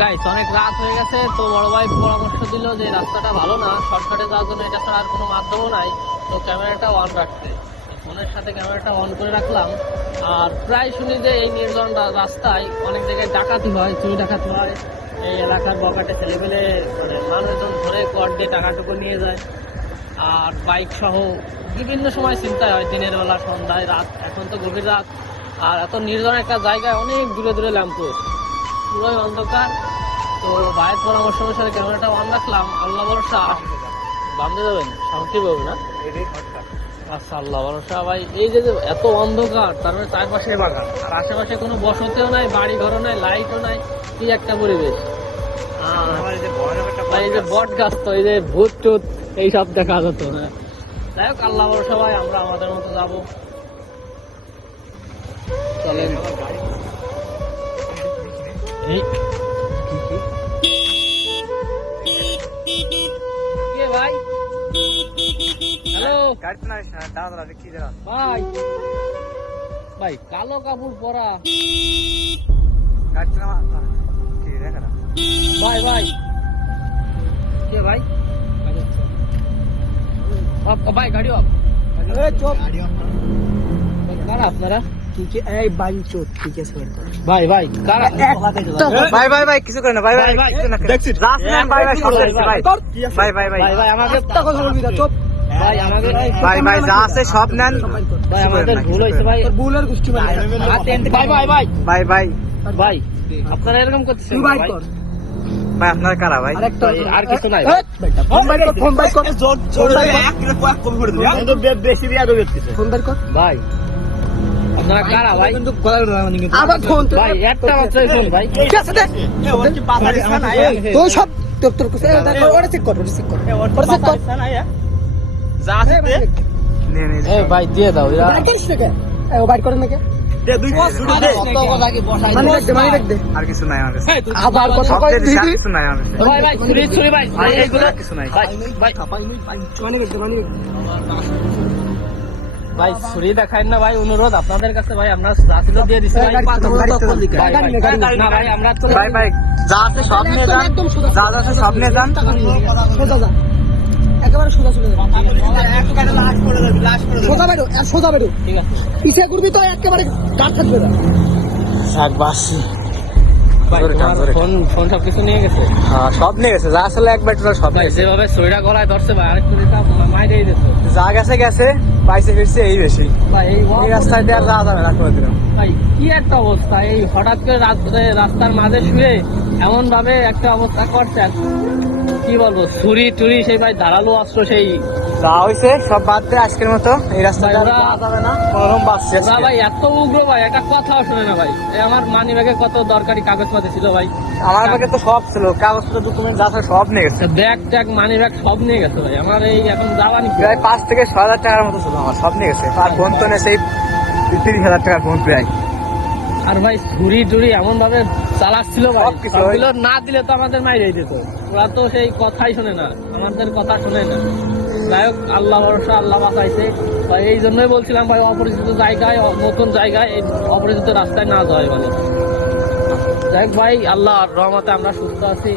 Guys অনেক রাত হয়ে গেছে, তো বড় ভাই পরামর্শ দিল যে রাস্তাটা ভালো না শর্টকাটে যাওয়ার জন্য এটা ছাড়া আর কোনো মাধ্যমও নাই, তো ক্যামেরাটা অন রাখতে। ফোনের সাথে ক্যামেরাটা অন করে রাখলাম। আর প্রায় শুনি যে এই নির্জন রাস্তায় অনেক জায়গায় ডাকাতি হয়, চুরি ডাকাতি হয়। এই এলাকার বকাটে ছেলেমেলে মানে মানুষজন ধরে কর দিয়ে টাকাটুকু নিয়ে যায়। আর বাইক সহ বিভিন্ন সময় চিন্তা হয়, দিনের বেলা, সন্ধ্যায়, রাত, এখন তো গভীর রাত। আর এত নির্জন একটা জায়গায় অনেক দূরে দূরে ল্যাম্পোস্ট পুরোই অন্ধকার। তো ভাইয়ের পরামর্শ অনুসারে ক্যামেরাটা অন রাখলাম। আল্লাহ ভরসা। বামতে যাবেন? শান্তি পাবো না? আচ্ছা আল্লাহ ভরসা। ভাই, এই যে এত অন্ধকার, তার মানে চারপাশে বাগান। আর আশেপাশে কোনো বসতিও নাই বাড়ি ঘরও নাই লাইটও নাই। কি একটা পরিবেশ। এই যে বট গাছ। তো এই যে ভূত টুত এইসব দেখা যেত না। যাই হোক আল্লাহ ভরসা আমরা আমাদের মতো যাব। চলেন। ভাই? হ্যালো। ভাই। ভাই কালো কাপড় পরা। ভাই ভাই কে ভাই আপ ভাই গাড়ি আপ কারা আপনারা এই বাঞ্চোত ঠিক আছে ভাই ভাই কারা ভাই ভাই ভাই কিছু করে না ভাই ভাই ভাই, ভাই, কিছু না দেখছি। লাস্ট টাইম ভাই ভাই সব দেখছি ভাই ভাই ভাই ভাই ভাই ভাই আমাকে একটা কথা বলবি না চুপ ভাই আমাকে ভাই ভাই যা আছে সব নেন ভাই আমাদের ভুল হয়েছে ভাই তোর বুলের গোষ্ঠী মানে ভাই ভাই ভাই ভাই ভাই ভাই আপনারা এরকম করতেছেন তুই ভাই বাইক কর ভাই আপনার কারা ভাই? আর কিছু নাই ফোন বাইক কর ফোন বাইক কর। ফোন কর। বেশি দিয়া ফোন বাইক কর। ভাই আপনারা কারা ভাই? আবার ফোন তো ভাই একটা মাত্রই ফোন ভাই। ঠিক আছে দে। তো সব তোর তোর কাছে ওটা চেক কর ওটা চেক কর। ওটা চেক কর। নে নে ভাই দিয়ে দাও এরা বাইক করিস না কে এ, ও বাইক করে না কে বসাই মানে মানে দেখ দে। আর কিছু নাই আমার কাছে আবার কথা কয় দিয়ে দিছি, আর দিবি কিছু নাই আমার কাছে ভাই ভাই ছুরি ছুরি ভাই ভাই এইগুলো কিছু নাই। ভাই ভাই। দেখ দে মানে দেখ দে। ভাই ছুরি দেখাই না ভাই অনুরোধ আপনাদের কাছে ভাই আমরা রাত্রিও দিয়ে দিছি ভাই। ভাই, নে, আমরা তো ভাই ভাই যা আছে সব নিয়ে যান। যা যা আছে সব নিয়ে যান। সোজা যা একেবারে সোজা চলে সোজা বেরো আর সোজা বেরো। ঠিক আছে। পিছিয়ে ঘুরবি তো একেবারে গাছ থাকবে না শাক বাসি। ফোন ফোন সব কিছু নিয়ে গেছে? হ্যাঁ সব নিয়ে গেছে যা আসলে একবার টোটাল সব নিয়ে ভাই গেছে। যেভাবে ছুরিটা গলায় ধরছে ভাই আরেকটু দিতাম মাইরেই দিত যা গেছে গেছে পাইছে ফিরছে এই বেশি। ভাই এই রাস্তায় দিয়ে আর যাওয়া যাবে না করে দিলাম ভাই কি একটা অবস্থা এই হঠাৎ করে রাস্তার মাঝে শুয়ে এমন ভাবে একটা অবস্থা করছেন। কি বলব ছুরি টুরি সেই ভাই ধারালো অস্ত্র সেই। যা হয়েছে সব বাদ দিয়ে আজকের মতো। এই যাওয়া যাবে না। কোনোরকম বাঁচছে না ভাই এত উগ্র ভাই একটা কথাও শুনে না ভাই। এই আমার মানি ব্যাগে কত দরকারি কাগজ পাতি ছিল ভাই। আমার ব্যাগে তো সব ছিল কাগজপত্র ডকুমেন্ট যা সব নিয়ে গেছে। ব্যাগ ট্যাগ মানি ব্যাগ সব নিয়ে গেছে ভাই। আমার এই এখন যাওয়ানি প্রায় পাঁচ থেকে ছয় হাজার টাকার মতো ছিল আমার সব নিয়ে গেছে। আর ফোন তো নেই সেই তিরিশ হাজার টাকার ফোন প্রায়। আর ভাই ছুরি টুরি এমন ভাবে চালাচ্ছিল ভাই। না দিলে তো আমাদের মাইরে দিত। ওরা তো সেই কথাই শোনে না, আমাদের কথা শোনে না। যাই হোক, আল্লাহ ভরসা, আল্লাহ বাঁচাইছে। এই জন্যই বলছিলাম ভাই, অপরিচিত জায়গায় নতুন জায়গায় এই অপরিচিত রাস্তায় না যায় ভালো। যাই হোক ভাই, আল্লাহ রহমতে আমরা সুস্থ আছি।